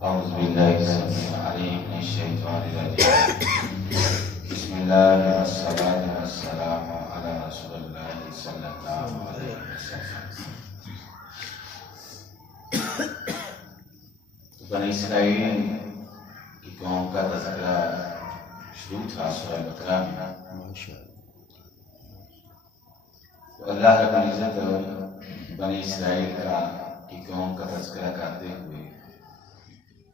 أعوذ بالله السميع العليم من الشيطان الرجيم. بسم الله والصلاة والسلام على رسول الله صلى الله عليه وسلم. بنی اسرائیل کی قوم کا تذکرہ شروع تھا سورہ بقرہ میں. تو اللہ رب العزت بنی اسرائیل کی قوم کا تذکرہ کرتے ہوئے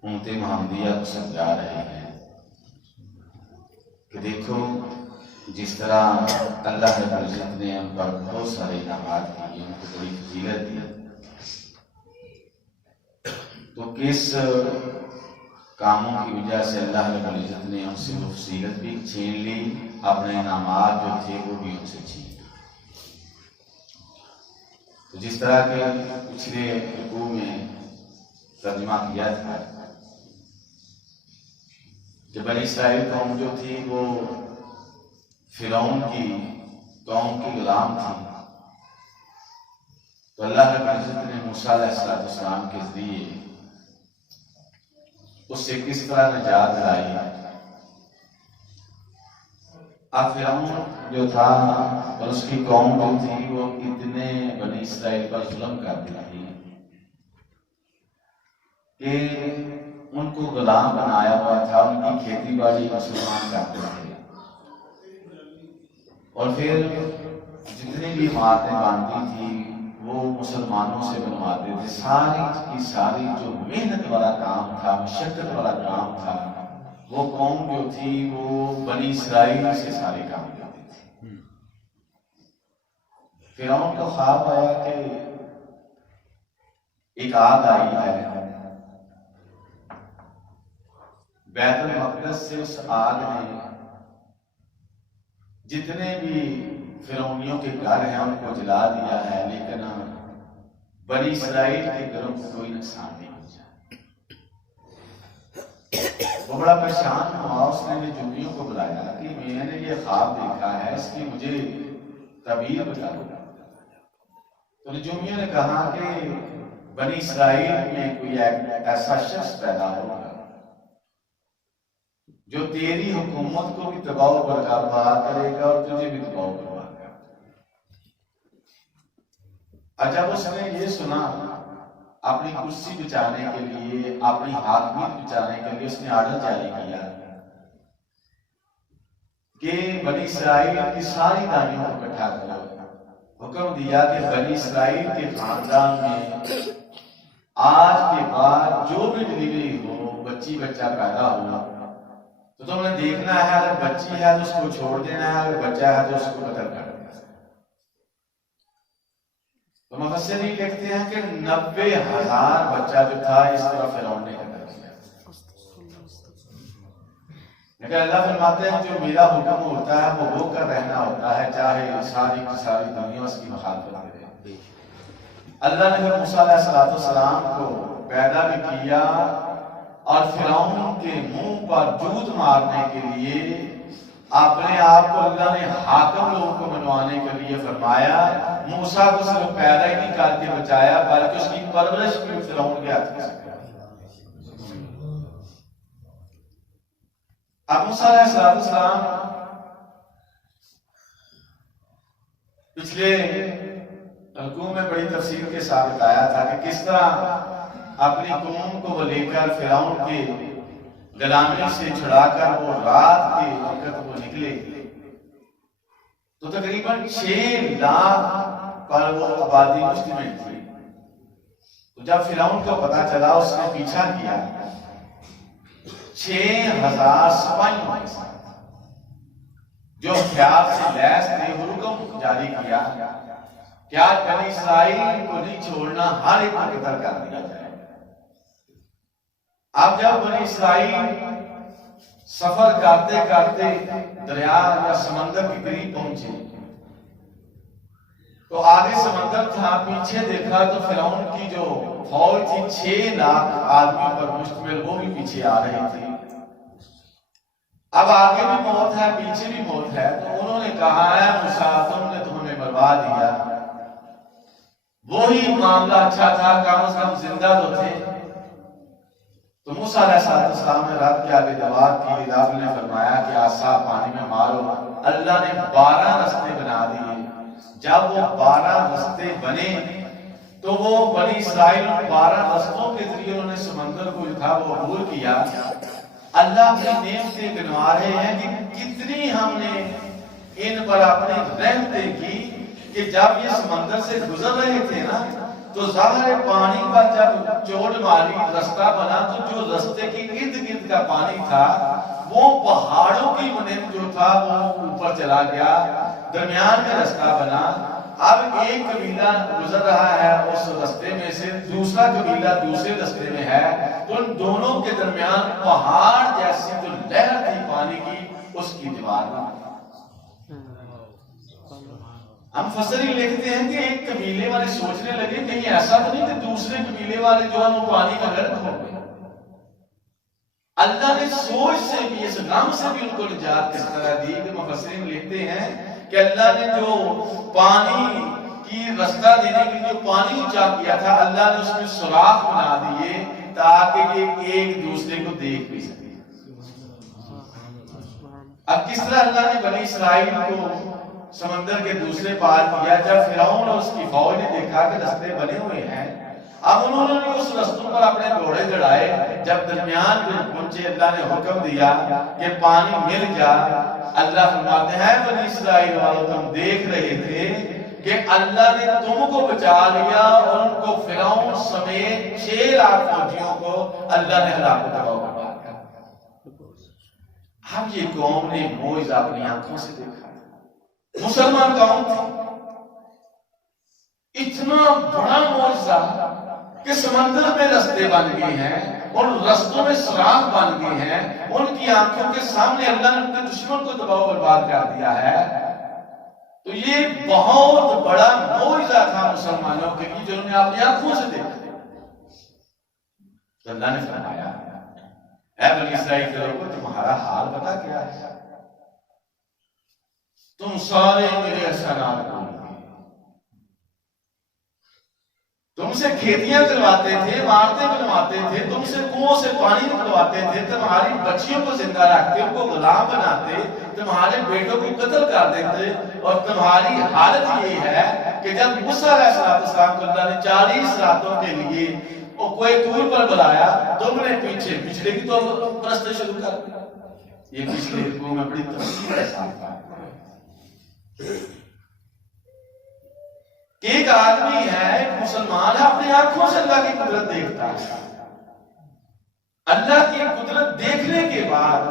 امت محمدیہ کو سمجھا رہے ہیں کہ دیکھو جس طرح اللہ رب العزت نے ان پر بہت سارے انعامات کیے، ان کو بڑی فضیلت دی، تو کس کاموں کی وجہ سے اللہ رب العزت نے ان سے وہ فضیلت بھی چھین لی، اپنے انعامات جو تھے وہ بھی ان سے چھین لی. تو جس طرح کے پچھلے رکوع میں ترجمہ کیا تھا کہ بنی اسرائیل قوم جو تھی وہ فرعون کی قوم کی غلام تھی، تو اللہ رب العزت نے موسیٰ علیہ السلام کے ذریعے اس سے کس طرح نجات دلائی. اب فرعون جو تھا اور اس کی قوم جو تھی وہ اتنے بنی اسرائیل پر ظلم کرتی تھی کہ ان کو غلام بنایا ہوا تھا، ان کی کھیتی باڑی مسلمان کرتے تھے، اور پھر جتنی بھی عمارتیں باندھی تھی وہ مسلمانوں سے بنواتے تھے. ساری کی ساری جو محنت والا کام تھا، مشقت والا کام تھا، وہ قوم جو تھی وہ بنی اسرائیل سے سارے کام کرتی تھی. فرعون کو خواب آیا کہ ایک آگ آئی ہے، بیت المقدس سے اس آگ نے جتنے بھی فرعونیوں کے گھر ہیں ان کو جلا دیا ہے، لیکن بنی اسرائیل کے گھروں کو کوئی نقصان نہیں پہنچا. وہ بڑا پریشان ہوا، اس نے نجومیوں کو بلایا کہ میں نے یہ خواب دیکھا ہے، اس کی مجھے تعبیر بتا دو. تو نجومیوں نے کہا کہ بنی اسرائیل میں کوئی ایسا شخص پیدا ہوگا جو تیری حکومت کو بھی تباہ و برباد کرے گا اور تجھے بھی تباہ و برباد کرے گا. جب اس نے یہ سنا، اپنی کرسی بچانے کے لیے، اپنی حاکمیت بچانے کے لیے اس نے آرڈر جاری کیا کہ بنی اسرائیل کی ساری دانیوں کو اکٹھا کرو. حکم دیا کہ بنی اسرائیل کے خاندان میں آج کے بعد جو بھی ڈلیوری ہو، بچی بچہ پیدا ہوا، تو تم نے دیکھنا ہے، اگر بچی ہے تو اس کو چھوڑ دینا ہے، اگر بچہ ہے تو اس کو قتل کر دینا ہے. تو مفسرین لکھتے ہیں کہ 90,000 بچہ جو تھا اس طرح فرعون نے قتل کیا. لیکن اللہ فرماتے ہیں جو میرا حکم ہوتا ہے وہ ہو کر رہنا ہوتا ہے، چاہے ساری کی ساری دنیا اس کی مخالفت کرے. اللہ نے موسیٰ علیہ السلام کو پیدا بھی کیا اور فرعون کے منہ پر جوت مارنے کے لیے اپنے آپ کو اللہ نے حاکم لوگوں کو منوانے کے لیے فرمایا. موسیٰ کو صرف پیدا ہی نہیں کر کے بچایا بلکہ اس کی پرورش بھی فرعون کے ہاتھ سے. اب موسیٰ علیہ السلام پچھلے رکوع میں بڑی تفصیل کے ساتھ بتایا تھا کہ کس طرح اپنی قوم کو وہ لے کر فرعون کے غلامی سے چھڑا کر وہ رات کے وقت وہ نکلے. تو تقریباً 6 لاکھ پر وہ آبادی مشتمل تھی. تو جب فرعون کو پتا چلا اس نے پیچھا کیا 6,000 سپاہیوں کے ساتھ جو ہتھیار سے لیس تھے، حکم جاری کیا کہ آج بنی اسرائیل کو نہیں چھوڑنا، ہر ایک کو قتل کر دیا جائے. اب جب بنی اسرائیل سفر کرتے کرتے دریا یا سمندر کے قریب پہنچے تو آگے سمندر تھا، پیچھے دیکھا تو فرعون کی جو فوج تھی 6 لاکھ آدمیوں پر مشتمل، وہ بھی پیچھے آ رہی تھی. اب آگے بھی موت ہے، پیچھے بھی موت ہے. تو انہوں نے کہا ہے موسیٰ تم نے تو ہمیں مروا دیا. وہی معاملہ اچھا تھا، کم از کم زندہ تو تھے. تو موسیٰ علیہ السلام نے رب کے آگے جواب کی، رب نے فرمایا کہ آسا پانی میں مارو۔ اللہ نے 12 رستے بنا دیے۔ جب وہ 12 رستے بنے تو وہ بنی اسرائیل 12 رستوں کے ذریعے انہوں نے سمندر کو جو تھا وہ عبور کیا۔ اللہ کی نعمتیں گنوا رہے ہیں کہ کتنی ہم نے ان پر اپنی رحمتیں کی کہ جب یہ سمندر سے گزر رہے تھے نا تو ظاہر پانی کا جب چوٹ ماری رستہ بنا تو جو رستے کی ارد گرد کا پانی تھا وہ پہاڑوں کی مانند جو تھا وہ اوپر چلا گیا، درمیان میں رستہ بنا۔ اب ایک قبیلہ گزر رہا ہے اس رستے میں سے، دوسرا قبیلہ دوسرے رستے میں ہے، تو ان دونوں کے درمیان پہاڑ جیسی جو لہر تھی پانی کی اس کی دیوار بنا۔ ہم فسری لکھتے ہیں کہ ایک قبیلے والے سوچنے لگے کہیں ایسا تو نہیں کہ دوسرے قبیلے والے جو ہیں وہ پانی میں غرق ہو گئے۔ اللہ نے سوچ سے بھی، اس غم سے بھی ان کو نجات کس طرح دی کہ مفسرین لکھتے ہیں کہ اللہ نے جو پانی کی رستہ دینے کے لیے جو پانی اونچا کیا تھا، اللہ نے اس میں سوراخ بنا دیے تاکہ یہ ایک دوسرے کو دیکھ بھی سکے۔ اب کس طرح اللہ نے بنی اسرائیل کو سمندر کے دوسرے پار کیا؟ جب فرعون اور اس کی فوج نے دیکھا کہ رستے بنے ہوئے ہیں، اب انہوں نے اس رستوں پر اپنے گھوڑے چڑھائے۔ جب درمیان میں پہنچے اللہ نے حکم دیا کہ پانی مل جا۔ اللہ فرماتے ہیں بنی اسرائیل والو تم دیکھ رہے تھے کہ اللہ نے تم کو بچا لیا اور ان کو فرعون سمیت 6 لاکھ فوجیوں کو اللہ نے ہلاک و تباہ کر دیا۔ اب یہ قوم نے معجزہ اپنی آنکھوں سے دیکھا، مسلمان قوم تھی، اتنا بڑا معجزہ کہ سمندر میں رستے بن گئے ہیں، ان رستوں میں سوراخ بن گئے ہیں، ان کی آنکھوں کے سامنے اللہ نے اپنے دشمن کو تباہ و برباد کر دیا ہے۔ تو یہ بہت بڑا معجزہ تھا مسلمانوں کے لیے جنہوں نے اپنی آنکھوں سے دیکھا۔ تو اللہ نے فرمایا اے بنی اسرائیل کے لوگوں تمہارا حال پتہ کیا ہے؟ تم سارے میرے احسانات کو تم سے کھیتیاں کرواتے تھے، عمارتیں بنواتے تھے، تم سے کنووں سے پانی نکلواتے تھے، تمہاری بچیوں کو زندہ رکھتے، ان کو غلام بناتے، تمہارے بیٹوں کو قتل کر دیتے، اور تمہاری حالت یہ ہے کہ جب موسیٰ علیہ السلام کو اللہ نے 40 راتوں کے لیے کوئی طور پر بلایا، تم نے پیچھے پچھڑے کی تو پرست شروع کر دی۔ یہ پچھلے رکوع میں بڑی تفصیل کے ساتھ کہ ایک آدمی ہے، ایک مسلمان ہے، اپنی آنکھوں سے اللہ کی قدرت دیکھتا ہے۔ اللہ کی قدرت دیکھنے کے بعد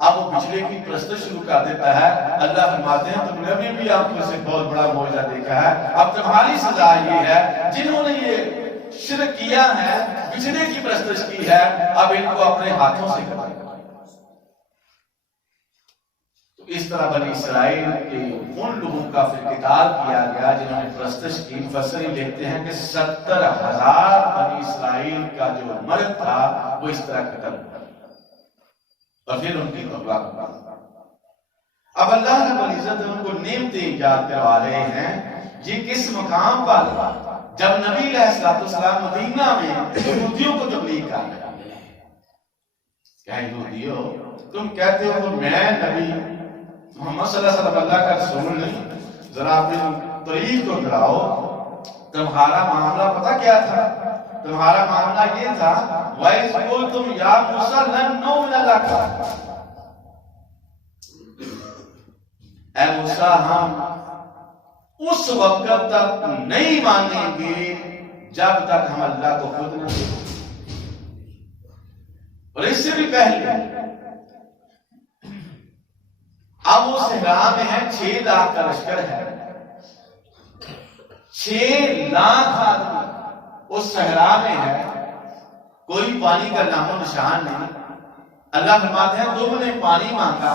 اب وہ بچڑے کی پرست شروع کر دیتا ہے۔ اللہ فرماتے ہیں تم نے ابھی بھی آنکھوں سے بہت بڑا معجزہ دیکھا ہے، اب تمہاری سزا یہ ہے جنہوں نے یہ شرک کیا ہے، بچڑے کی پرستش کی ہے، اب ان کو اپنے ہاتھوں سے کرے۔ اس طرح بنی اسرائیل کے ان لوگوں کا پھر قتال کیا گیا جنہوں نے پرستش کی۔ مفسرین لکھتے ہیں کہ 70,000 بنی اسرائیل کا جو مرد تھا وہ اس طرح قتل ہوا، اور پھر ان کی توبہ ہوا۔ اب اللہ رب العزت ان کو نعمتیں ایجاد کروا رہے ہیں۔ یہ کس مقام پر؟ جب نبی علیہ السلام مدینہ میں یہودیوں کو تبلیغ کر رہے ہیں۔ کیا یہودیوں تم کہتے ہو کہ میں نبی محمد صلی اللہ علیہ وسلم اللہ کا رسول نہیں، ذرا اپنے طریق کو دکھاؤ۔ تمہارا معاملہ پتہ کیا تھا؟ تمہارا معاملہ یہ تھا وَإِذْ قُلْتُمْ يَا مُوسَىٰ لَن نُؤْمِنَ لَكَ، اے موسیٰ ہم اس وقت تک نہیں مانیں گے جب تک ہم اللہ کو خود نہ دیکھیں۔ اور اس سے بھی پہلے اب وہ صحرا میں ہے، 6 لاکھ کا لشکر ہے، 6 لاکھ آدمی اس صحرا میں ہے، کوئی پانی کا نام و نشان نہیں۔ اللہ فرماتے ہیں تم نے پانی مانگا،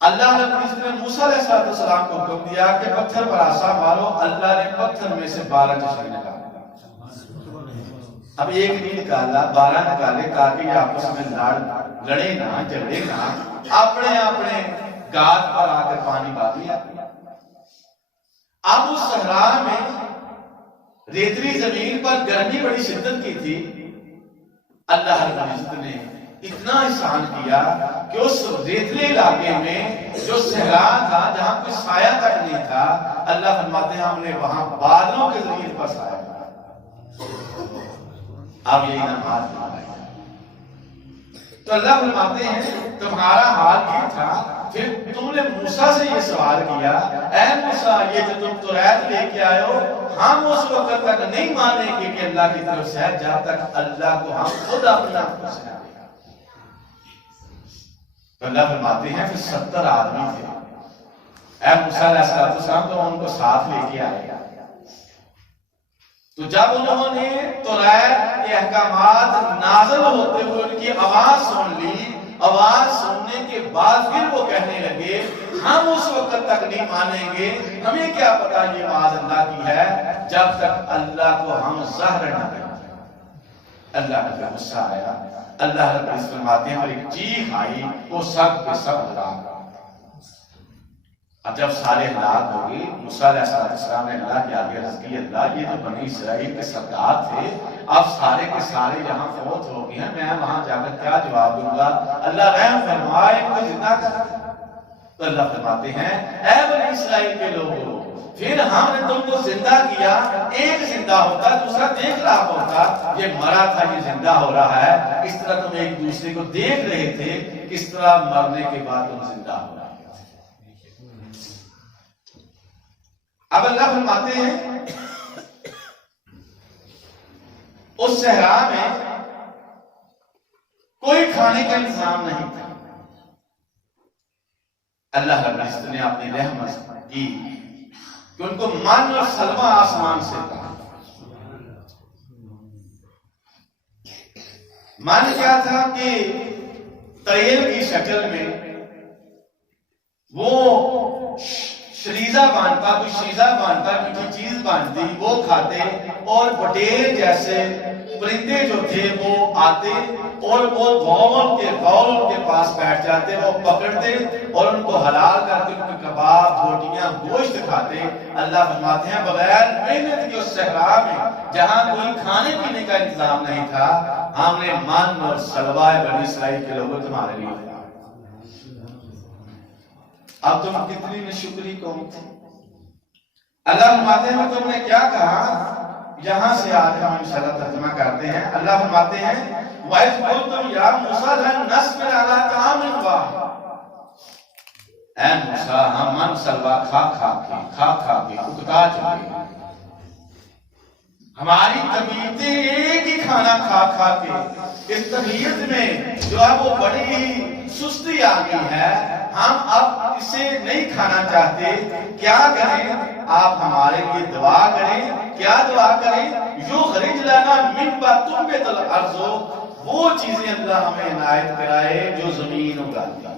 اللہ نے موسیٰ علیہ السلام کو حکم دیا کہ پتھر پر عصا مارو، اللہ نے پتھر میں سے 12 چشمے نکالے۔ اب ایک نہیں نکالا، 12 نکالے تاکہ یہ آپس میں لڑے نہ، جھگڑے نہ، اپنے اپنے گاد پر آ کر پانی پا لیا۔ اب اس صحرا میں ریتلی زمین پر گرمی بڑی شدت کی تھی۔ اللہ رب العزت نے اتنا احسان کیا کہ اس ریتلے علاقے میں جو صحرا تھا جہاں کوئی سایہ تک نہیں تھا، اللہ فرماتے ہیں ہم نے وہاں بادلوں کے ذریعے پر سایہ کیا۔ اب یہ نماز پڑھائے، تو اللہ فرماتے ہیں تمہارا حال یہ تھا، پھر تم نے موسیٰ سے یہ سوال کیا، اے موسیٰ یہ جو تم توریت لے کے آئے ہو ہم اس وقت تک نہیں مانیں گے کہ اللہ کی طرف سے ہے جب تک اللہ کو ہم خود اپنا کو سے دیں۔ تو اللہ فرماتے ہیں پھر 70 آدمی تھے، اے موسیٰ علیہ السلام تو ان کو ساتھ لے کے آئے۔ تو جب انہوں نے توریت کے احکامات نازل ہوتے ہوئے ان کی آواز سن لی، آواز سننے کے بعد پھر وہ کہنے لگے ہم اس وقت تک نہیں مانیں گے، ہمیں کیا پتا یہ آواز اللہ کی ہے جب تک اللہ کو ہم ظاہر نہ کریں۔ اللہ کا غصہ آیا، اللہ رب العزت فرماتے ہیں اور ایک چیخ آئی، وہ سب کے سب ہلاک۔ اب جب سارے ہلاک ہو گئے، موسیٰ علیہ السلام نے اللہ کے آگے عرض کی، اللہ یہ تو بنی اسرائیل کے سردار تھے، اب سارے کے سارے یہاں فوت ہو گئے ہیں، میں وہاں جا کر کیا جواب دوں گا؟ اللہ رحم فرمائے ان کو زندہ کر۔ تو اللہ فرماتے ہیں اے بنی اسرائیل کے لوگوں، پھر ہم نے تم کو زندہ کیا، ایک زندہ ہوتا دوسرا دیکھ رہا ہوتا، یہ مرا تھا یہ زندہ ہو رہا ہے، اس طرح تم ایک دوسرے کو دیکھ رہے تھے کس طرح مرنے کے بعد تم زندہ ہو رہے۔ اب اللہ فرماتے ہیں اس صحرا میں کوئی کھانے کا انتظام نہیں تھا، اللہ رب العزت نے اپنی رحمت کی کہ ان کو من اور سلوہ آسمان سے کہا۔ من کیا تھا کہ تیل کی شکل میں وہ شریزہ بانٹا، کوئی شیزہ بانٹا، میٹھی چیز بانٹتی وہ کھاتے، اور بٹیر جیسے پرندے جو تھے وہ آتے اور وہ غول کے پاس بیٹھ جاتے، وہ پکڑتے اور ان کو حلال کر کے ان کے کباب، روٹیاں، گوشت کھاتے۔ اللہ فرماتے ہیں بغیر محنت کے اس صحرا میں جہاں کوئی کھانے پینے کا انتظام نہیں تھا، ہم نے من اور سلوہ بنی اسرائیل کے لوگوں تمہارے لیے دیا۔ اب تم کتنی نشکری قوم تھی۔ اللہ فرماتے ہیں تم نے کیا کہا، یہاں سے آج ہم انشاءاللہ ترجمہ کرتے ہیں۔ اللہ فرماتے ہیں وَإِذْ قُلْتُمْ يَا مُوسَىٰ لَن نَّصْبِرَ عَلَىٰ طَعَامٍ وَاحِدٍ، اے موسیٰ ہم من سلوہ کھا کے اکتا چکے، ہماری طبیعتیں ایک ہی کھانا کھا کے اس طبیعت میں جو ہے وہ بڑی ہی سستی آ گئی ہے، ہم اب اسے نہیں کھانا چاہتے، کیا کریں؟ آپ ہمارے لیے دعا کریں۔ کیا دعا کریں؟ یخرج لنا من بطنبت الارض، وہ چیزیں اللہ ہمیں عنایت کرائے جو زمین اگاتی ہے۔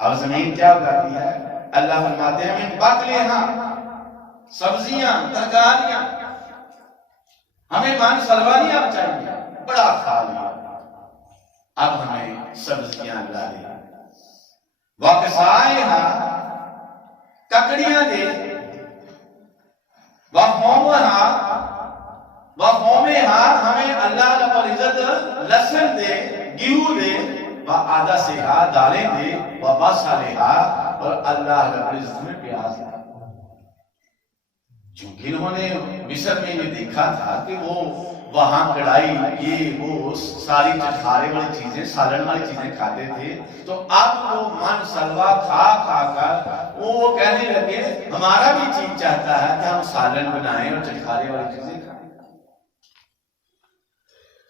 اب زمین کیا اگاتی ہے؟ اللہ فرماتے ہیں من بقلہا، سبزیاں، ترکاریاں، ہمیں مان سلوانی اب چاہیے، بڑا کھا لیا، اب ہمیں سبزیاں لا دے، وَقِسَائِهَا، ککڑیاں دے، وَقُومِهَا، ہمیں اللہ رب العزت لہسن دے، گیہوں دے، وَعَدَسِهَا، دالیں دے، وَبَصَلِهَا، اور اللہ رب العزت میں پیاز دے۔ چونکہ انہوں نے مصر میں یہ دیکھا تھا کہ وہ وہاں کڑائی، یہ وہ ساری چٹخارے والی چیزیں، سالن والی چیزیں کھاتے تھے، تو اب وہ من سلوہ کھا کر وہ کہنے لگے ہمارا بھی چیز چاہتا ہے کہ ہم سالن بنائیں اور چٹخارے والی چیزیں کھائیں۔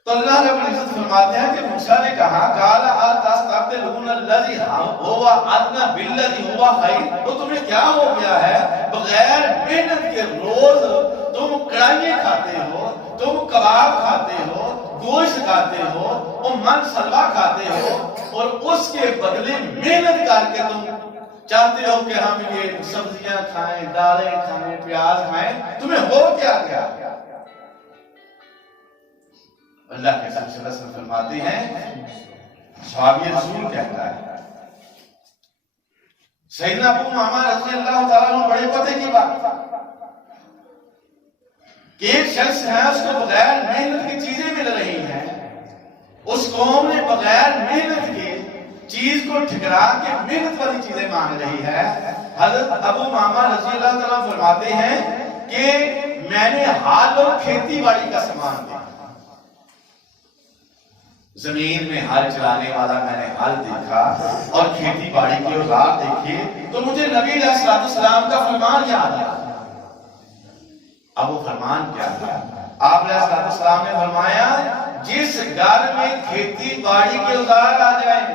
تو اللہ رب العزت فرماتے ہیں کہ موسیٰ نے کہا قَالَ أَتَسْتَبْدِلُونَ الَّذِي هُوَ أَدْنَىٰ بِالَّذِي هُوَ خَيْرٌ، تو تمہیں کیا ہو گیا ہے؟ بغیر محنت کے روز تم کڑھائیاں کھاتے ہو، تم کباب کھاتے ہو، گوشت کھاتے ہو، اور من سلوہ کھاتے ہو، اور اس کے بدلے محنت کر کے تم چاہتے ہو کہ ہم یہ سبزیاں کھائیں، دالیں کھائیں، پیاز کھائیں، تمہیں ہو کیا گیا؟ اللہ کے سلسلہ سے فرماتے ہیں صحابی رسول کہتا ہے، سیدنا ابو محمد رضی اللہ تعالیٰ عنہ بڑے پتے کی بات کہ ایک شخص ہے اس کو بغیر محنت کی چیزیں مل رہی ہیں، اس قوم نے بغیر محنت کے چیز کو ٹھکرا کے محنت والی چیزیں مانگ رہی ہے۔ حضرت ابو ماما رضی اللہ تعالیٰ فرماتے ہیں کہ میں نے ہل اور کھیتی باڑی کا سامان دیکھا، زمین میں ہل چلانے والا میں نے ہل دیکھا اور کھیتی باڑی کے اوزار دیکھے، تو مجھے نبی علیہ الصلوۃ والسلام کا فرمان یاد آیا۔ اب وہ فرمان کیا تھا؟ آپ علیہ الصلوۃ والسلام نے فرمایا جس گھر میں کھیتی باڑی کے اوزار آ جائیں،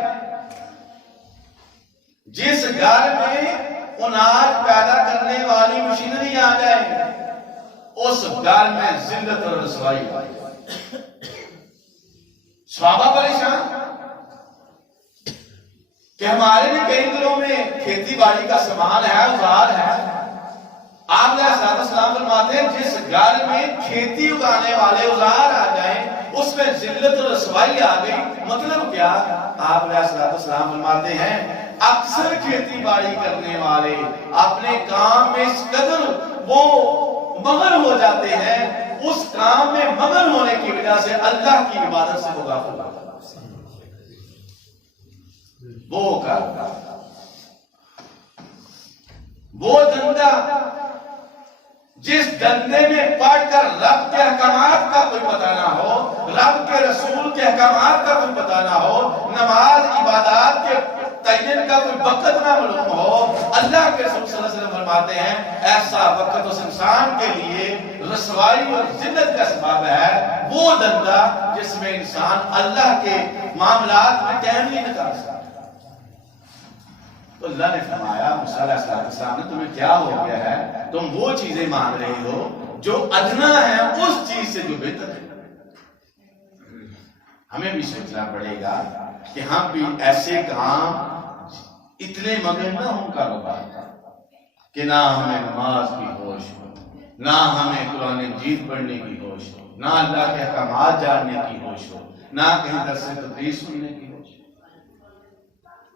جس گھر میں اناج پیدا کرنے والی مشینری آ جائے، اس گھر میں ذلت اور رسوائی آ جائے۔ صحابہ پریشان کہ ہمارے بھی کئی دلوں میں کھیتی باڑی کا سامان ہے، اوزار ہے۔ آپ علیہ السلام فرماتے ہیں جس گھر میں کھیتی اگانے والے اوزار آ جائیں اس میں ذلت اور رسوائی آ گئی۔ مطلب کیا؟ آپ علیہ السلام فرماتے ہیں اکثر کھیتی باڑی کرنے والے اپنے کام میں اس قدر وہ مغن ہو جاتے ہیں، اس کام میں مغن ہونے کی وجہ سے اللہ کی عبادت سے وہ غافل ہو جاتے ہیں۔ وہ دندہ جس دندے میں پڑھ کر رب کے احکامات کا کوئی پتہ نہ ہو، رب کے رسول کے احکامات کا کوئی پتہ نہ ہو، نماز عبادات کے تعین کا کوئی وقت نہ معلوم ہو، اللہ کے رسول صلی اللہ علیہ وسلم فرماتے ہیں ایسا وقت اس انسان کے لیے رسوائی اور ذلت کا سبب ہے۔ وہ دندہ جس میں انسان اللہ کے معاملات میں ٹائم نہیں نکال سکتا۔ تو اللہ نے فرمایا موسیٰ علیہ السلام نے تمہیں کیا ہو گیا ہے؟ تم وہ چیزیں مانگ رہی ہو جو ادنا ہے اس چیز سے جو بہتر ہے۔ ہمیں بھی سوچنا پڑے گا کہ ہم بھی ایسے کام اتنے مگن نہ ہوں کاروبار کہ نہ ہمیں نماز کی ہوش ہو، نہ ہمیں قرآن مجید پڑھنے کی ہوش ہو، نہ اللہ کے احکامات جاننے کی ہوش ہو، نہ کہیں درس تدریس سننے کی ہوش ہو۔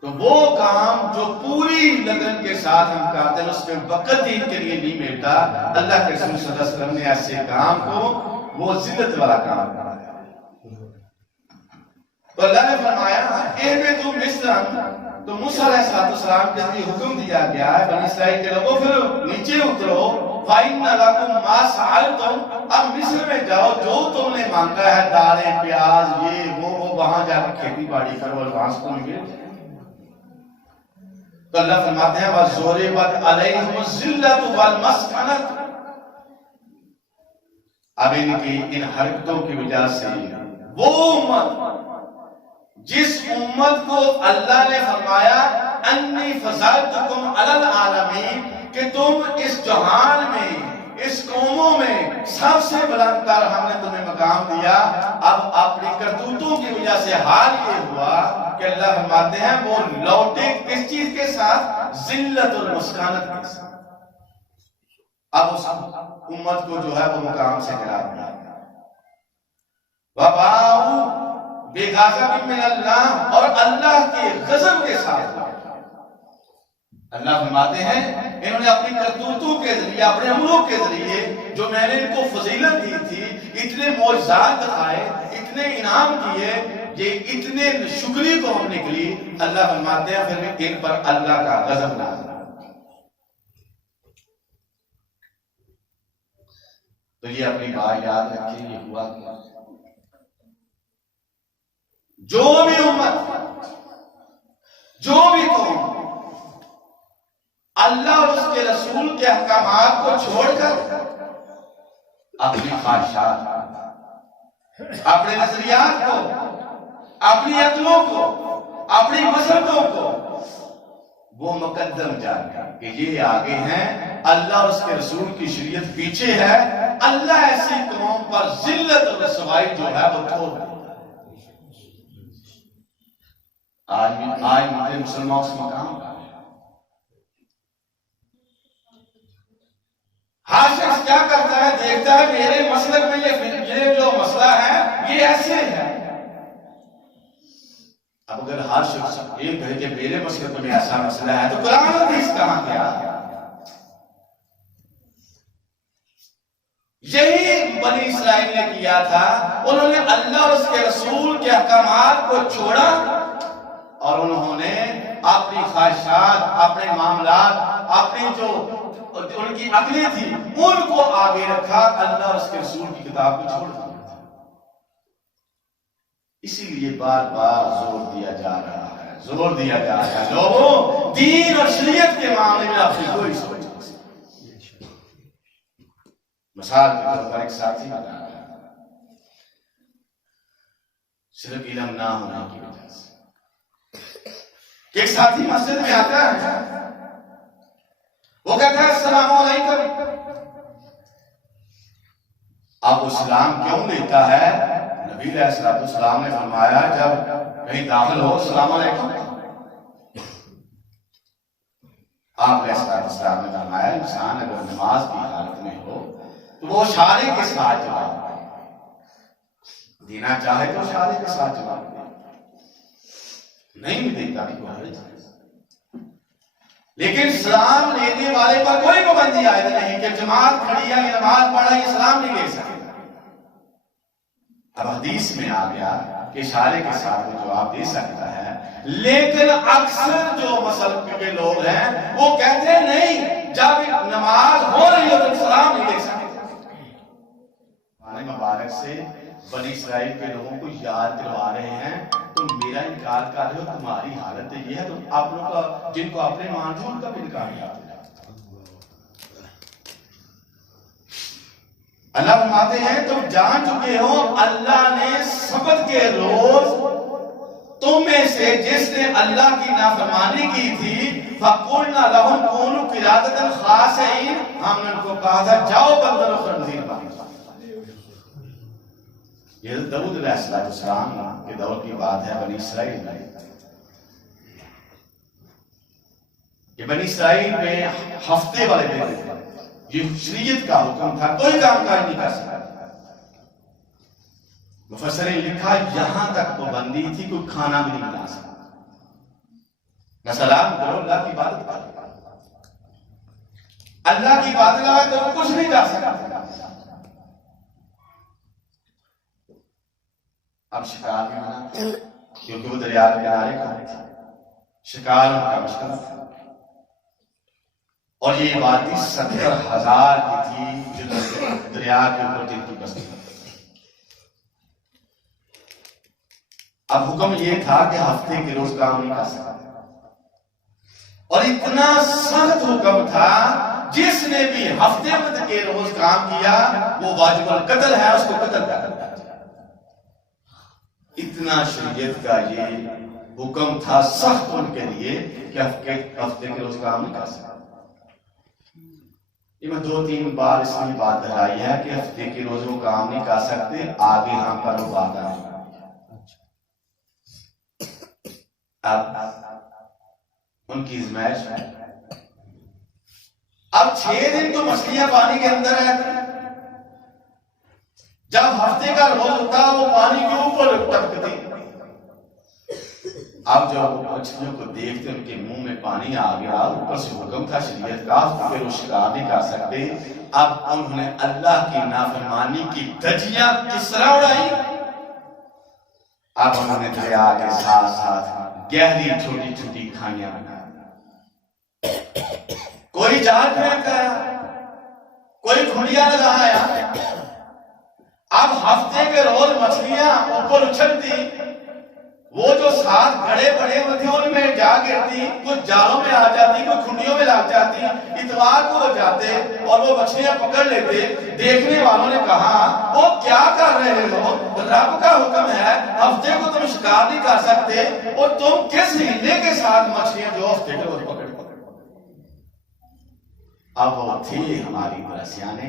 تو وہ کام جو پوری لگن کے ساتھ ہم کرتے ہیں اس میں وقت دین کے لیے نہیں ملتا۔ اللہ کے رسول صلی اللہ علیہ وسلم نے ایسے کام کو وہ ذلت والا کام کہا ہے۔ تو اللہ نے فرمایا اہبطوا مصرا، تو موسیٰ علیہ السلام کے لیے حکم دیا گیا ہے بنی اسرائیل کے لوگوں پھر نیچے اترو، فَإِنَّ لَكُمْ مَا سَأَلْتُمْ، اب مصر میں جاؤ جو تم نے مانگا ہے دالیں پیاز یہ وہ وہاں جا کے کھیتی باڑی کرو اور وہاں سے تم مل۔ تو اللہ فرماتے ہیں وَضُرِبَتْ عَلَيْهِمُ الذِّلَّةُ وَالْمَسْكَنَةُ، اب ان کی ان حرکتوں کی وجہ سے وہ امت جس امت کو اللہ نے فرمایا انی فضلتکم علی العالمین کہ تم اس جہان میں اس قوموں میں سب سے بلند تر ہم نے تمہیں مقام دیا، اب اپنی کرتوتوں کی وجہ سے حال یہ ہوا کہ اللہ فرماتے ہیں وہ لوٹے کس چیز کے ساتھ؟ ذلت اور مسکانت کے ساتھ۔ اب اس امت کو جو ہے وہ مقام سے گرا دیا وَبَاءُوا بِغَضَبٍ مِّنَ اللَّهِ، اور اللہ کے غضب کے ساتھ۔ اللہ فرماتے ہیں انہوں نے اپنی کرتوتوں کے ذریعے اپنے عملوں کے ذریعے جو میں نے ان کو فضیلت دی تھی، اتنے معجزات دکھائے، اتنے انعام کیے، یہ اتنے شکری کو ہم نکلی، اللہ فرماتے ہیں پھر ان پر اللہ کا غضب نازل۔ تو یہ اپنی بات یاد رکھیں یہ ہوا کیا؟ جو بھی امت جو بھی قوم اللہ اور اس کے رسول کے احکامات کو چھوڑ کر اپنی خواہشات، اپنے نظریات کو، اپنی عقلوں کو، اپنی مسلطوں کو وہ مقدم جانتا کہ یہ آگے ہیں، اللہ اور اس کے رسول کی شریعت پیچھے ہے، اللہ ایسی قوم پر ذلت اور رسوائی جو ہے وہ چھوڑ دیتا ہے۔ آج مجھے مسلمان اس مقام کا ہر شخص کیا کرتا ہے؟ دیکھتا ہے میرے مسلک میں یہ جو مسئلہ ہے یہ ایسے ہے۔ اب اگر ہر شخص یہ کہے کہ میرے مسلک میں ایسا مسئلہ ہے تو قرآن حدیث کہاں گیا؟ یہی بنی اسرائیل نے کیا تھا. انہوں نے اللہ اور اس کے رسول کے احکامات کو چھوڑا اور انہوں نے اپنی خواہشات، اپنے معاملات، اپنی جو ان کی عقلیں تھی ان کو آگے رکھا، اللہ اور اس کے رسول کی کتاب کو چھوڑ دیا. اسی لیے بار بار زور دیا جا رہا ہے لوگوں، دین اور شریعت کے معاملے میں آپ کی کوئی سوچ نہیں سکتے. مثال کے طور پر ایک ساتھی بتا رہا ہے، صرف علم نہ ہونے کی وجہ سے کہ ایک ساتھی مسجد میں آتا ہے، وہ کہتا ہے السلام علیکم. اب وہ سلام کیوں لیتا ہے؟ نبی علیہ السلام نے فرمایا جب کہیں داخل ہو السلام علیکم. آپ علیہ السلام نے فرمایا انسان اگر نماز کی حالت میں ہو تو وہ اشارے کے ساتھ جواب دینا چاہے تو اشارے کے ساتھ جواب دے، نہیں بھی دیتا بھی کوئی حرج نہیں. لیکن سلام لینے والے پر کوئی پابندی عائد نہیں کہ جماعت کھڑی ہے یا نماز پڑھا یہ سلام نہیں لے سکے. اب حدیث میں آ گیا کہ اشارے کے ساتھ وہ جواب دے سکتا ہے، لیکن اکثر جو مسلک کے لوگ ہیں وہ کہتے ہیں نہیں، جب نماز ہو رہی ہو تو سلام نہیں دے سکتے. قرآن مبارک سے بنی اسرائیل کے لوگوں کو یاد کروا رہے ہیں تم میرا انکار کر رہے ہو، تمہاری حالت یہ ہے، تم آپ لوگ کا جن کو اپنے مانتے ہیں ان کا بھی انکار کیا. اللہ فرماتے ہیں تم جان چکے ہو اللہ نے سبت کے روز تم میں سے جس نے اللہ کی نافرمانی کی تھی فَقُلْنَا لَهُمْ كُونُوا قِرَادَةً خَاسِئِينَ، ہم نے ان کو کہا تھا جاؤ بندر و خنزیر بن جاؤ. یہ داؤد علیہ السلام کے دور کی بات ہے. بنی اسرائیل میں کہ بنی اسرائیل میں ہفتے والے دن یہ شریعت کا حکم تھا، کوئی کام کاج نہیں کر سکتا. مفسرین لکھا یہاں تک پابندی تھی کوئی کھانا بھی نہیں بنا سکتا. نہ سلام کرو، اللہ کی بات کرو، اللہ کی بات لگا تو کچھ نہیں کر سکتا. اب شکار بھی منع کیونکہ وہ دریا کے کنارے کا شکار ان کا مشکل تھا. اور یہ وادی 70,000 کی تھی جو دریا کے اوپر جن کی بستی. اب حکم یہ تھا کہ ہفتے کے روز کام نہیں کر سکتا، اور اتنا سخت حکم تھا جس نے بھی ہفتے کے روز کام کیا وہ واجب القتل ہے، اس کو قتل کر دیا. اتنا شریعت کا یہ حکم تھا سخت ان کے لیے کہ ہفتے کے روز کام نہیں کر سکتا. یہ میں 2-3 بار اس میں بات دہرائی ہے کہ ہفتے کے روز وہ کام نہیں کر سکتے، آگے ہم پر وہ بات آئی. اب ان کی ازمائش ہے. اب 6 دن تو مچھلیاں پانی کے اندر رہتی، جب ہفتے کا روز ہوتا وہ پانی کے اوپر ٹپکتی. اب جب مچھلیوں کو دیکھتے ان کے منہ میں پانی آ گیا، اوپر سے حکم تھا شریعت کا پھر وہ شکار نہیں کر سکتے. اب انہوں نے اللہ کی نافرمانی کی دھجیاں کس طرح اڑائی؟ اب انہوں نے دریا کے ساتھ ساتھ گہری چھوٹی چھوٹی کھائیاں بنائی. کوئی جال پھینک آیا، کوئی کھڑیا لگایا. اب ہفتے کے روز مچھلیاں اوپر اچھلتی، وہ جو ساتھ بڑے بڑے ہوتے ان میں جا گرتی، کچھ جالوں میں آ جاتی، کچھ کھنڈیوں میں لگ جاتی. اتوار کو وہ جاتے اور وہ مچھلیاں پکڑ لیتے. دیکھنے والوں نے کہا وہ کیا کر رہے ہو، رب کا حکم ہے ہفتے کو تم شکار نہیں کر سکتے اور تم کس ہیلے کے ساتھ مچھلیاں جو ہفتے کے روز پکڑ. اب وہ تھی ہماری طرح سیانے،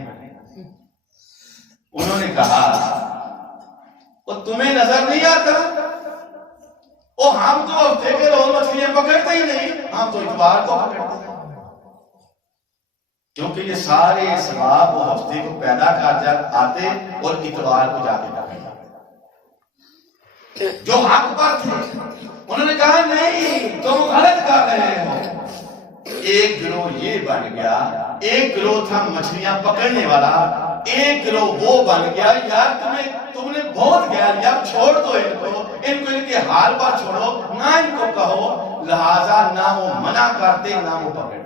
انہوں نے کہا وہ تمہیں نظر نہیں آتا، ہم تو ہفتے کے روز مچھلیاں پکڑتے ہی نہیں، ہم تو اتوار کو پکڑتے ہیں. کیونکہ یہ سارے ثواب وہ ہفتے کو پیدا کر آتے اور اتوار کو جا کے پکڑتے. جو حق پر تھے انہوں نے کہا نہیں تم غلط کر رہے ہو. ایک گروہ یہ بن گیا، ایک گروہ تھا مچھلیاں پکڑنے والا، ایک گروہ وہ بن گیا یار تم نے بہت گیا لیا چھوڑ دو ان کو ان کے حال پر چھوڑو نہ ان کو کہو لہذا نہ وہ منع کرتے نہ وہ پکڑ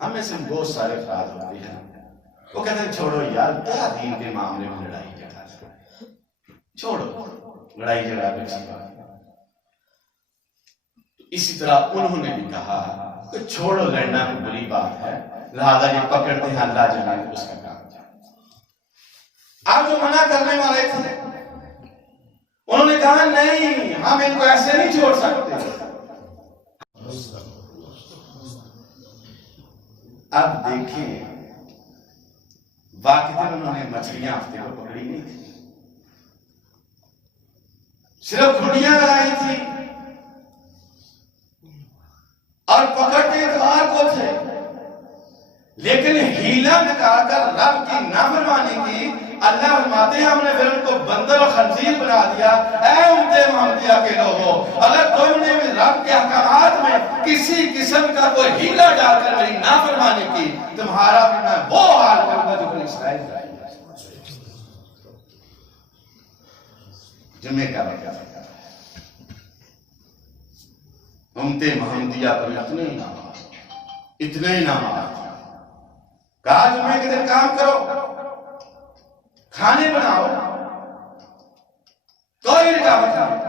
ہمیں سے بہت سارے افراد ہوتے ہیں وہ کہتے ہیں چھوڑو یار کیا دین کے معاملے میں لڑائی جھگڑا چھوڑو لڑائی جھگڑا بھی اچھی بات ہے۔ اسی طرح انہوں نے بھی کہا کہ چھوڑو لڑنا کوئی بری بات ہے لہذا یہ پکڑتے ہیں اللہ جانے اس کا کام آپ جو منع کرنے والے تھے انہوں نے کہا نہیں ہم ان کو ایسے نہیں چھوڑ سکتے۔ اب دیکھیں واقعی انہوں نے مچھلیاں ہفتے کو پکڑی نہیں تھی صرف کھڑیاں لگائی تھی اور پکڑتے اتوار کو تھے لیکن ہیلا نکال کر رب کی نافرمانی کی اللہ فرماتے ہیں ہم نے پھر ان کو بندر و خنزیر بنا دیا۔ اے امت محمدیہ کے لوگوں اگر تم نے رب کے احکامات میں کسی قسم کا کوئی ہیلا ڈال کر میری نافرمانی کی تمہارا بھی میں وہ حال کروں گا جو بنی اسرائیل کا جمعے کا بکا امت محمدیہ پر اتنے ہی نام کہا جمعے کے دن کام کرو کھانے بناؤ کوئی رکاوٹ نہیں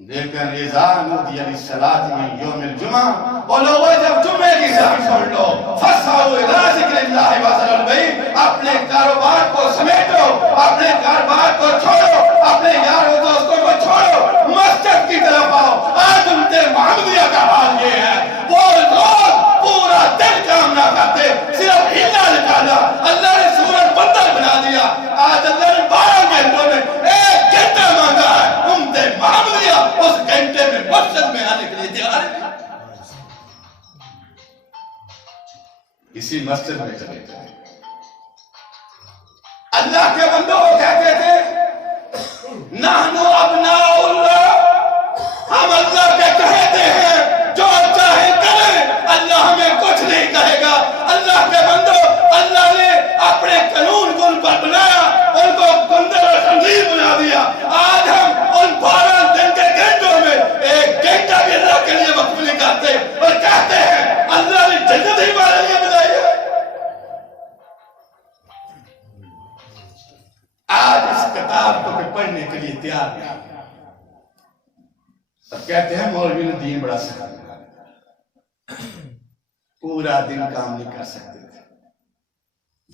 لیکن اذا نودی للصلاۃ من یوم الجمعہ وہ لوگوں جب جمعے کی سحر چھوڑ لو فسعوا الی ذکر اللہ وذروا البیع اپنے کاروبار کو سمیٹو اپنے کاروبار کو چھوڑو اپنے یار و دوستوں کو چھوڑو مسجد کی طرف آؤ۔ آج امت محمدیہ کا حال یہ ہے وہ روز پورا دن کام نہ کرتے صرف ہیلا نکالا اللہ نے سورج بندر بنا دیا آج اللہ نے 12 گھنٹوں میں 1 گھنٹہ مانگا ہے امت محمدیہ اس گھنٹے میں مسجد میں آنے کے لیے تیار ہے اسی مسجد میں چلے جائیں۔ اللہ کے بندوں کو کہتے تھے نحنو ابناء اللہ ہم اللہ کے کہتے ہیں جو چاہے کریں اللہ ہمیں کچھ نہیں کہے گا۔ اللہ کے بندوں اللہ نے اپنے قانون کو ان پر بنایا ان کو بندر اور خنزیر بنا دیا۔ آج ہم ان 12 دن کے گھنٹوں میں 1 گھنٹہ بھی اللہ کے لیے وقف نہیں کرتے اور کہتے ہیں اللہ نے جنت ہی ہمارے لیے بنائی ہے۔ آج اس کتاب کو پڑھنے کے لیے تیار نہیں اب کہتے ہیں مولوی نے دین بڑا سکھا پورا دن کام نہیں کر سکتے تھے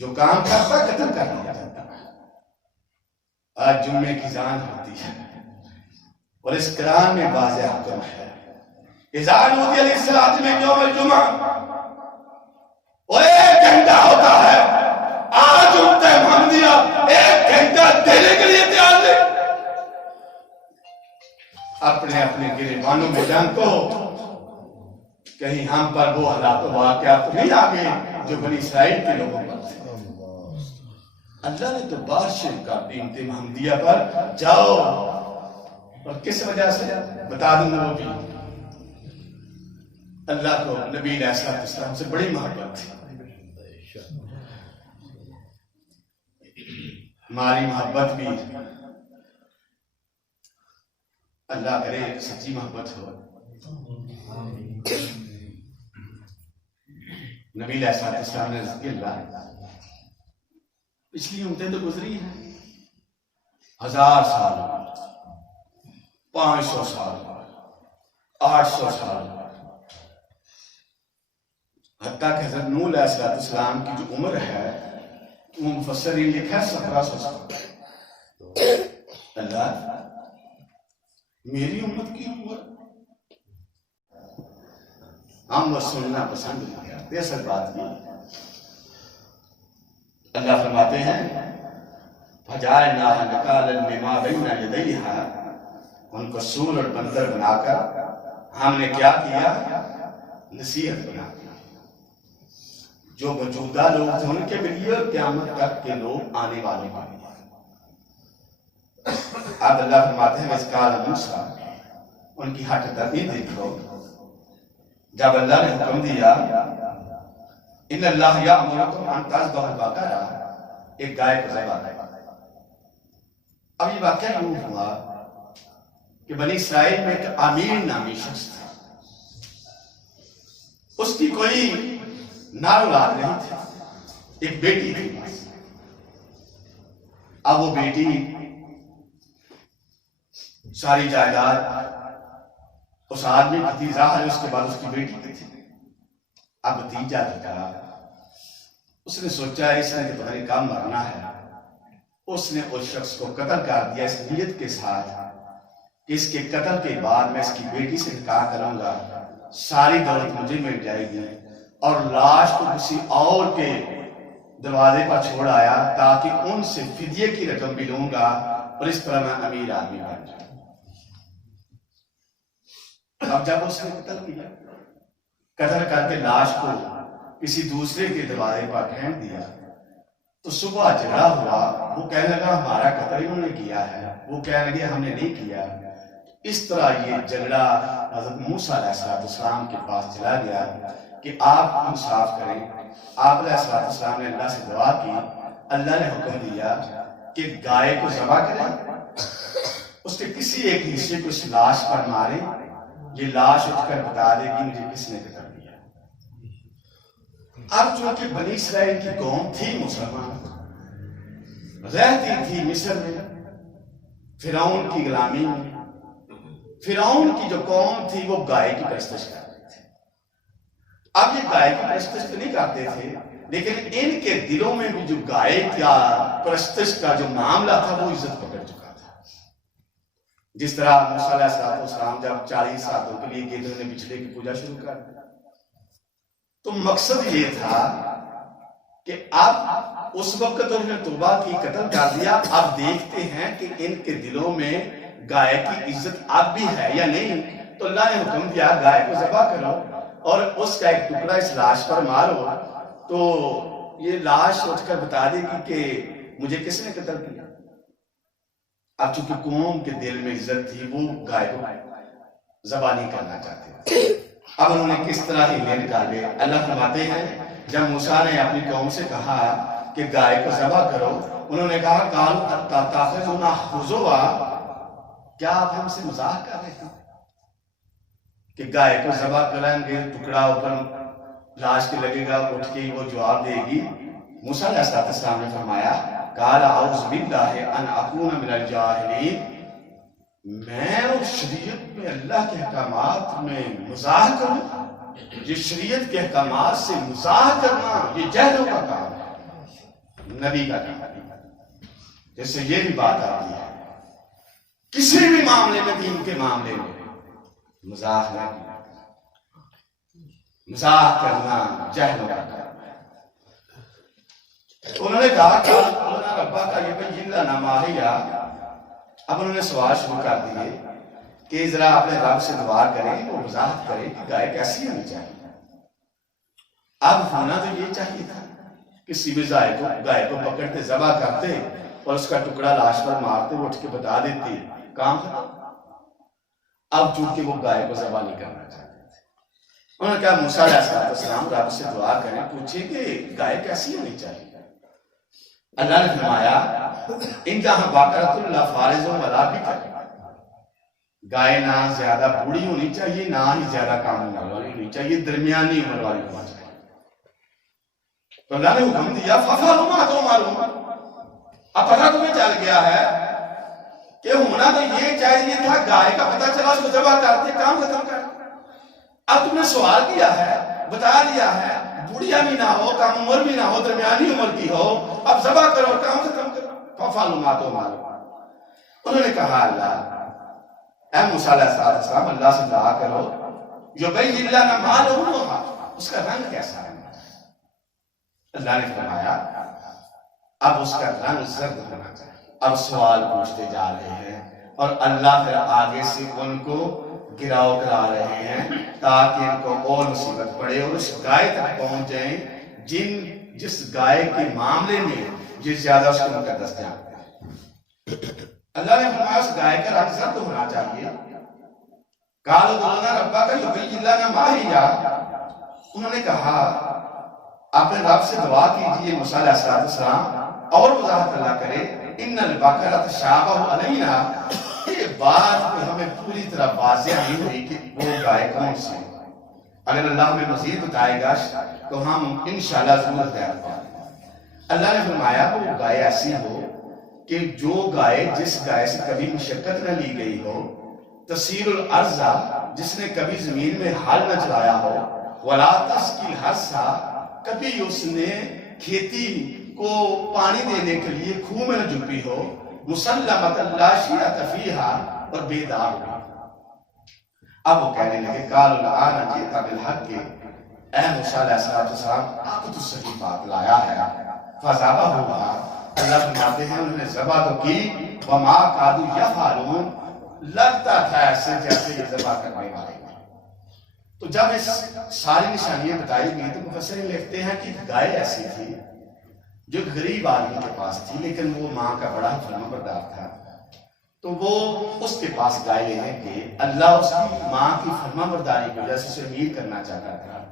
جو کام کرتا ختم کر دیا جاتا آج جمعے کی جان ہوتی ہے اور اس قرآن میں واضح حکم ہے اذا نودی للصلاۃ من یوم الجمعہ وہ 1 گھنٹہ ہوتا ہے آج امت محمدیہ 1 گھنٹہ دینے کے لیے تیار ہے۔ اپنے اپنے گریبانوں میں جانتے ہو کہیں ہم پر وہ حالات و واقعات نہیں آگے جو بنی اسرائیل کے لوگوں پر تھے۔ اللہ نے تو بات شروع کر دی امت محمدیہ پر جاؤ اور کس وجہ سے بتا دوں وہ بھی اللہ کو نبی علیہ السلام سے بڑی محبت تھی ہماری محبت بھی اللہ کرے سچی محبت ہو نبی علیہ السلام نے رزق اللہ پچھلی امتیں تو گزری ہیں 1000 سال 500 سال 800 سال حتیٰ کہ حضرت نوح علیہ السلام کی جو عمر ہے وہ مفسرین لکھا ہے 1700 سال اللہ میری امت کی عمر ہم وہ سننا پسند نہیں کرتے اصل بات یہ اللہ فرماتے ہیں فَجَعَلْنَاهَا نَكَالًا لِمَا بَيْنَ يَدَيْهَا ان کو سور اور بندر بنا کر ہم نے کیا کیا نصیحت بنا دیا جو موجودہ لوگ تھے ان کے لیے اور قیامت تک کے لوگ آنے والے ہیں اب اللہ فرماتے ہیں وَإِذْ قَالَ مُوسَىٰ ان کی ہٹ درمی دیکھو جب اللہ نے حکم دیا ان اللہ یامرکم ان تذبحوا البقرہ، ایک گائے کو ذبح کریں۔ اب یہ واقعہ یوں ہوا کہ بنی اسرائیل میں ایک امیر نامی شخص تھا، اس کی کوئی نال اولاد نہیں تھی، ایک بیٹی تھی بس۔ اب وہ بیٹی ساری جائیداد اس آدمی بھتیجا ہے، اس کے بعد اس کی بیٹی کی تھی۔ اب بھتیجا لگا، اس نے سوچا اس نے کہ تمہارے کام مرنا ہے، اس نے اس شخص کو قتل کر دیا اس نیت کے ساتھ کہ اس کے قتل کے بعد میں اس کی بیٹی سے نکاح کروں گا، ساری دولت مجھے مل جائے گی، اور لاش کو کسی اور کے دروازے پر چھوڑ آیا تاکہ ان سے فدیے کی رقم بھی لوں گا اور اس طرح میں امیر آدمی بن جاؤں۔ اب جب اس نے قتل کر کے لاش کو کسی دوسرے کے دروازے پر پھینک دیا تو صبح جھگڑا ہوا، وہ کہنے لگا ہمارا قتل انہوں نے کیا ہے، وہ کہنے لگے ہم نے نہیں کیا۔ اس طرح یہ جھگڑا حضرت موسیٰ علیہ السلام کے پاس چلا گیا کہ آپ انصاف کریں۔ آپ علیہ السلام نے اللہ سے دعا کی، اللہ نے حکم دیا کہ گائے کو ذبح کریں، اس کے کسی ایک حصے کو اس لاش پر ماریں، یہ لاش اٹھ کر بتا دے گی مجھے کس نے قتل کیا۔ اب چونکہ بنی اسرائیل کی قوم تھی مسلمان، رہتی تھی مصر میں، فرعون کی غلامی میں، فرعون کی جو قوم تھی وہ گائے کی پرستش کرتے تھے۔ اب یہ گائے کی پرستش تو نہیں کرتے تھے، لیکن ان کے دلوں میں بھی جو گائے کا پرستش کا جو معاملہ تھا وہ عزت پکڑ چکا تھا۔ جس طرح موسیٰ علیہ السلام جب 40 سالوں کے لیے گدھے نے بچھڑے کی پوجا شروع کر دی، تو مقصد یہ تھا کہ اب اس وقت انہوں نے توبہ کی، قتل کر دیا، اب دیکھتے ہیں کہ ان کے دلوں میں گائے کی عزت اب بھی ہے یا نہیں۔ تو اللہ نے حکم دیا گائے کو ذبح کرو اور اس کا ایک ٹکڑا اس لاش پر مارو، تو یہ لاش اٹھ کر بتا دے گی کہ مجھے کس نے قتل کیا۔ اب چونکہ قوم کے دل میں عزت تھی، وہ گائے کو ذبح نہیں کرنا چاہتے۔ اب انہوں نے کس طرح ہی لے نکالے۔ اللہ فرماتے ہیں جب موسیٰ نے اپنی قوم سے کہا کہ گائے کو ذبح کرو، انہوں نے کہا قالوا اتتخذنا ہزوا، کیا آپ ہم سے مذاق کر رہے ہیں کہ گائے کو ذبح کریں گے، ٹکڑا اوپر لاش کے لگے گا، اٹھ کے وہ جواب دے گی۔ موسیٰ علیہ السلام نے فرمایا قال اعوذ باللہ ان اکون من الجاہلین، میں اس شریعت میں اللہ کے احکامات میں مزاح کروں؟ یہ شریعت کے احکامات سے مزاح کرنا یہ جہلوں کا کام ہے، نبی کا کام ہے۔ جس سے یہ بھی بات آتی ہے کسی بھی معاملے میں، دین کے معاملے میں مزاح نہ کرنا، مزاح کرنا جہلوں کا کام ہے۔ انہوں نے کہا کہ ربا کا یبین لنا ما ہی، اب انہوں نے سوال شروع کر دیے کہ ذرا اپنے رب سے دعا کریں، وہ وضاحت کریں کہ گائے کیسی ہونی چاہیے۔ اب ہونا تو یہ چاہیے تھا کسی بھی گائے کو پکڑتے ذبح کرتے اور اس کا ٹکڑا لاش پر مارتے، اٹھ کے بتا دیتے، کام ختم۔ اب چونکہ وہ گائے کو ذبح نہیں کرنا چاہتے تھے، انہوں نے کہا موسیٰ علیہ السلام رب سے دعا کریں، پوچھیں کہ گائے کیسی ہونی چاہیے۔ اللہ نے فرمایا انکا باقرۃ اللہ فارض ولا بکر، گائے نہ زیادہ بوڑھی ہونی چاہیے نہ ہی زیادہ کام عمر والی ہونی چاہیے، درمیانی عمر والی ہونی چاہیے۔ تو اللہ نے حکم دیا ففعلوا ما تؤمرون، اب پتہ تمہیں چل گیا ہے کہ ہونا تو یہ چاہیے تھا، گائے کا پتہ چلا اس کو ذبح کرتے، کام ختم کر۔ اب تم نے سوال کیا ہے، بتا دیا ہے، بوڑھیا بھی نہ ہو، کم عمر بھی نہ ہو، درمیانی عمر کی ہو، اب ذبح کرو اور کام ختم کرو۔ ففعلوا ما تؤمرون۔ انہوں نے کہا اللہ، اے موسیٰ علیہ السلام اللہ سے دعا کرو یبین لنا ما لونھا، اس کا رنگ کیسا ہے۔ اللہ نے فرمایا اب اس کا رنگ زرد ہونا چاہیے۔ اب سوال پوچھتے جا رہے ہیں اور اللہ پھر آگے سے ان کو گراؤ کرا رہے ہیں تاکہ ان کو اور مصیبت پڑے اور اس گائے تک پہنچ جائیں جس گائے کے معاملے میں جس زیادہ اس کو مقدس جانتے ہیں۔ اللہ نے فرمایا اس گائے کا رنگ زرد ہونا چاہیے۔ قالوا ادع لنا ربک یبین لنا ما ہی، انہوں نے کہا اپنے رب سے دعا کیجئے موسیٰ علیہ السلام، اور وضاحت اللہ کرے ان البقرۃ شابہ علینا، یہ بات کو ہمیں پوری طرح واضح نہیں ہوئی کہ وہ گائے کون سی. اگر اللہ ہمیں مزید بتائے گا تو ہم انشاءاللہ ضرور بیان کریں. اللہ نے فرمایا وہ گائے ایسی ہو کہ جو گائے جس گائے سے کبھی مشقت نہ لی گئی ہو، تسیر الارض، جس نے کبھی زمین میں ہل نہ چلایا ہو، ولا تسقی الحرث، کبھی اس نے کھیتی کو پانی دینے کے لیے کھوہ میں نہ جھپی ہو، مسلمۃ لا شیۃ فیہا، اور بے داغ ہو. اب وہ کہنے لگے قالوا الآن جئت بالحق، اے موسیٰ علیہ السلام آپ تو صحیح بات لایا ہے. فذبحوہا، اللہ فرماتے ہیں انہوں نے ذبح تو کی، وما کادوا یفعلون، لگتا تھا ایسے جیسے یہ ذبح کرنے والے. تو جب اس ساری نشانیاں بتائی گئی تو مفسرین لکھتے ہیں کہ گائے ایسی تھی جو غریب آدمی کے پاس تھی، لیکن وہ ماں کا بڑا فرما بردار تھا. تو وہ اس کے پاس گائے لینے کے اللہ اس کی ماں کی فرما برداری کی وجہ سے اسے امیر کرنا چاہتا تھا.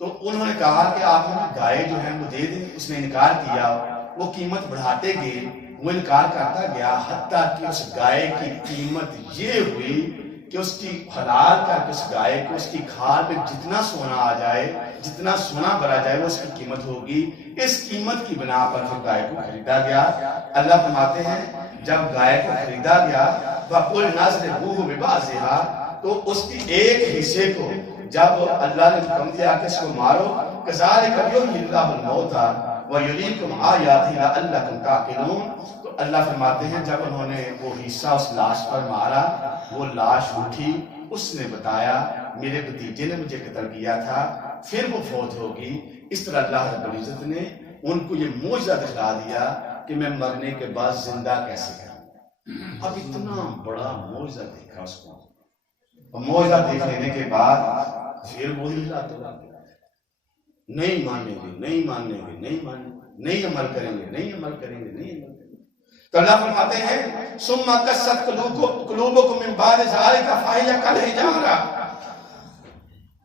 تو انہوں نے کہا کہ آپ ہمیں گائے جو ہے وہ دے دیں. اس نے انکار کیا، وہ قیمت بڑھاتے گئے، وہ انکار کرتا گیا، حتیٰ کہ اس گائے کی قیمت یہ ہوئی کہ اس کی حلال کر کے اس گائے کو اس کی کھال میں جتنا سونا آ جائے، جتنا سونا بھرا جائے وہ اس کی قیمت ہوگی. اس قیمت کی بنا پر وہ گائے کو خریدا گیا. اللہ فرماتے ہیں جب گائے کو خریدا گیا وَقُلْنَا اضْرِبُوهُ بِبَعْضِهَا، تو اس کی ایک حصے کو جب اللہ نے حکم دیا کہ اس کو مارو، كَذَلِكَ يُحْيِي اللَّهُ الْمَوْتَىٰ وَيُرِيكُمْ آيَاتِهِ لَعَلَّكُمْ تَعْقِلُونَ. تو اللہ فرماتے ہیں جب انہوں نے وہ حصہ اس لاش پر مارا، وہ لاش اٹھی، اس نے بتایا میرے بھتیجے نے مجھے قتل کیا تھا، پھر وہ فوت ہوگی. اس طرح اللہ رب العزت نے ان کو یہ معجزہ دکھا دیا کہ میں مرنے کے بعد زندہ کیسے کروں. اب اتنا بڑا معجزہ دیکھا اس کو، معجزہ دیکھ لینے کے بعد پھر وہی لاتوں نہیں مانیں گے، نہیں مانیں گے، نہیں مانیں گے، نہیں عمل کریں گے، نہیں عمل کریں گے، نہیں عمل کریں گے. تو اللہ فرماتے ہیں ثم قست قلوبکم من بعد ذلک فہی کالحجارہ.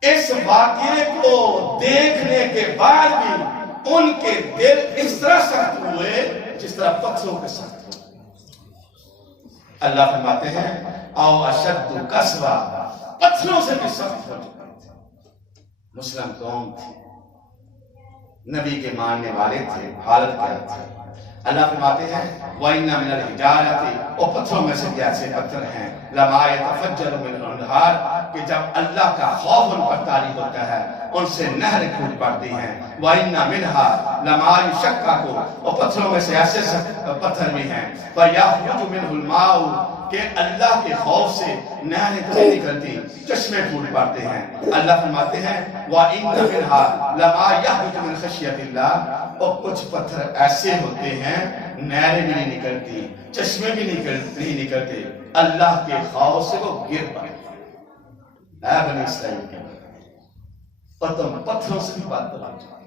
اس واقعے کو دیکھنے کے بعد بھی ان کے دل اس طرح سخت ہوئے جس طرح پتھروں کے سخت ہوئے. اللہ فرماتے ہیں او اشد قسوہ، پتھروں سے بھی سخت ہو چکے تھے. مسلم قوم تھی، نبی کے ماننے والے تھے، حالت کیا تھی. اللہ فرماتے ہیں وَإِنَّ مِنَ الْحِجَارَةِ، اور پتھروں میں سے ایسے پتھر ہیں لَمَا يَتَفَجَّرُ مِنْهُ الْأَنْهَارُ، کہ جب اللہ کا خوف ان پر طاری ہوتا ہے ان سے نہر پھوٹ پڑتی ہیں. وَإِنَّ مِنْهَا لَمَا يُشَقَّقُ، اور پتھروں میں سے ایسے پتھر بھی ہیں فَيَخْرُجُ مِنْهُ الْمَاءُ، کہ اللہ کے خوف سے نہریں نہیں نکلتی، چشمے پھوٹ پڑتے ہیں. اللہ فرماتے ہیں وَإِنَّ مِنْهَا لَمَا يَخْرُجُ مِنْ خَشْيَةِ اللَّهِ، اور کچھ پتھر ایسے ہوتے ہیں نہریں بھی نہیں نکلتی، چشمے بھی نہیں نکلتے، اللہ کے خوف سے وہ گر پڑتے. اے بنی اسرائیل کے اور تم پتھروں سے بھی بات بتا چکے.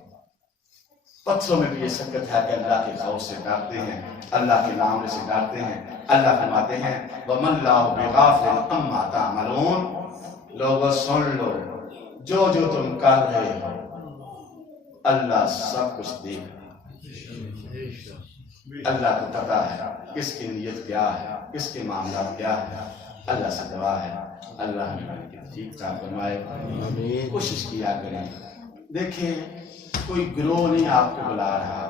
پتھروں میں بھی یہ سکت ہے کہ اللہ کے خوف سے ڈرتے ہیں، اللہ کے نام سے ڈرتے ہیں. اللہ فرماتے ہیں وَمَا اللَّهُ بِغَافِلٍ عَمَّا تَعْمَلُونَ. لوگوں سن لو جو جو تم کر رہے ہو اللہ سب کچھ دیکھ رہا ہے. اللہ کو پتا ہے کس کی نیت کیا ہے، کس کے معاملات کیا ہے. اللہ سے دعا ہے اللہ ہمیں ٹھیک ٹھاک فرمائے. کوشش کیا کریں. دیکھیں کوئی گروہ نہیں آپ کو بلا رہا،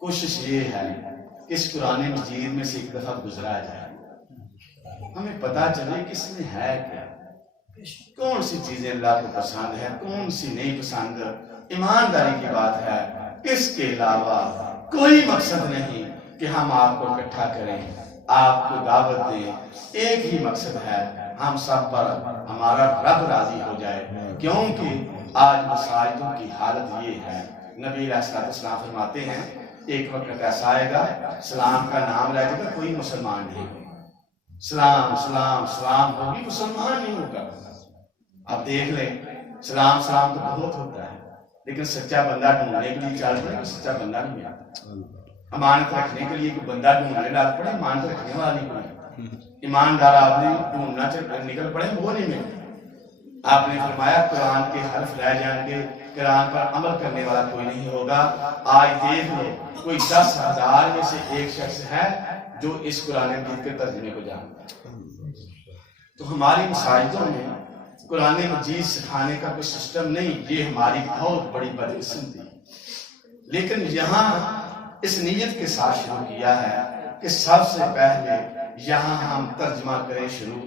کوشش یہ ہے اس قرآن مجید میں سے ایک دفعہ گزرا جائے، ہمیں پتا چلے کس میں ہے کیا، کون سی چیزیں اللہ کو پسند ہے، کون سی نہیں پسند. ایمانداری کی بات ہے، اس کے علاوہ کوئی مقصد نہیں کہ ہم آپ کو اکٹھا کریں، آپ کو دعوت دیں. ایک ہی مقصد ہے ہم سب پر ہمارا رب راضی ہو جائے. کیونکہ آج مساجدوں کی حالت یہ ہے. نبی علیہ السلام فرماتے ہیں ایک وقت ایسا آئے گا سلام کا نام لے گا کوئی مسلمان نہیں ہوگا، سلام سلام سلام ہوگی مسلمان نہیں ہوگا. آپ دیکھ لیں سلام سلام تو بہت ہوتا ہے لیکن سچا بندہ ڈھونڈنے کے لیے چل پڑے سچا بندہ نہیں آتا. امانت رکھنے کے لیے کوئی بندہ ڈھونڈنے لگ پڑے امانت رکھنے والا نہیں ملتا. ایماندار آدمی ڈھونڈنا نکل پڑے وہ نہیں ملتا. آپ نے فرمایا قرآن کے حرف رہ جائیں گے قرآن پر عمل کرنے والا کوئی نہیں ہوگا۔ آج دیکھ لو کوئی 10,000 میں سے ایک شخص ہے جو اس قرآن مجید کے ترجمے کو جانتا ہے۔ تو ہماری مساجدوں میں قرآن مجید سکھانے کا کوئی سسٹم نہیں، یہ ہماری بہت بڑی بدقسمتی ہے۔ لیکن یہاں اس نیت کے ساتھ شروع کیا ہے کہ سب سے پہلے یہاں ہم ترجمہ کریں شروع،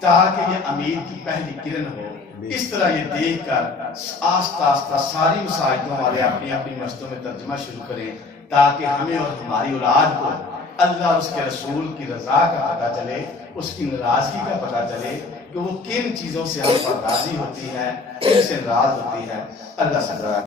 تاکہ یہ امید کی پہلی کرن ہو۔ اس طرح یہ دیکھ کر آہستہ آہستہ ساری مساجدوں والے اپنی اپنی مسجدوں میں ترجمہ شروع کریں، تاکہ ہمیں اور ہماری اولاد کو اللہ اور اس کے رسول کی رضا کا پتہ چلے، اس کی ناراضگی کا پتہ چلے کہ وہ کن چیزوں سے ہم پر راضی ہوتی ہے، کن سے ناراض ہوتی ہے۔ اللہ سے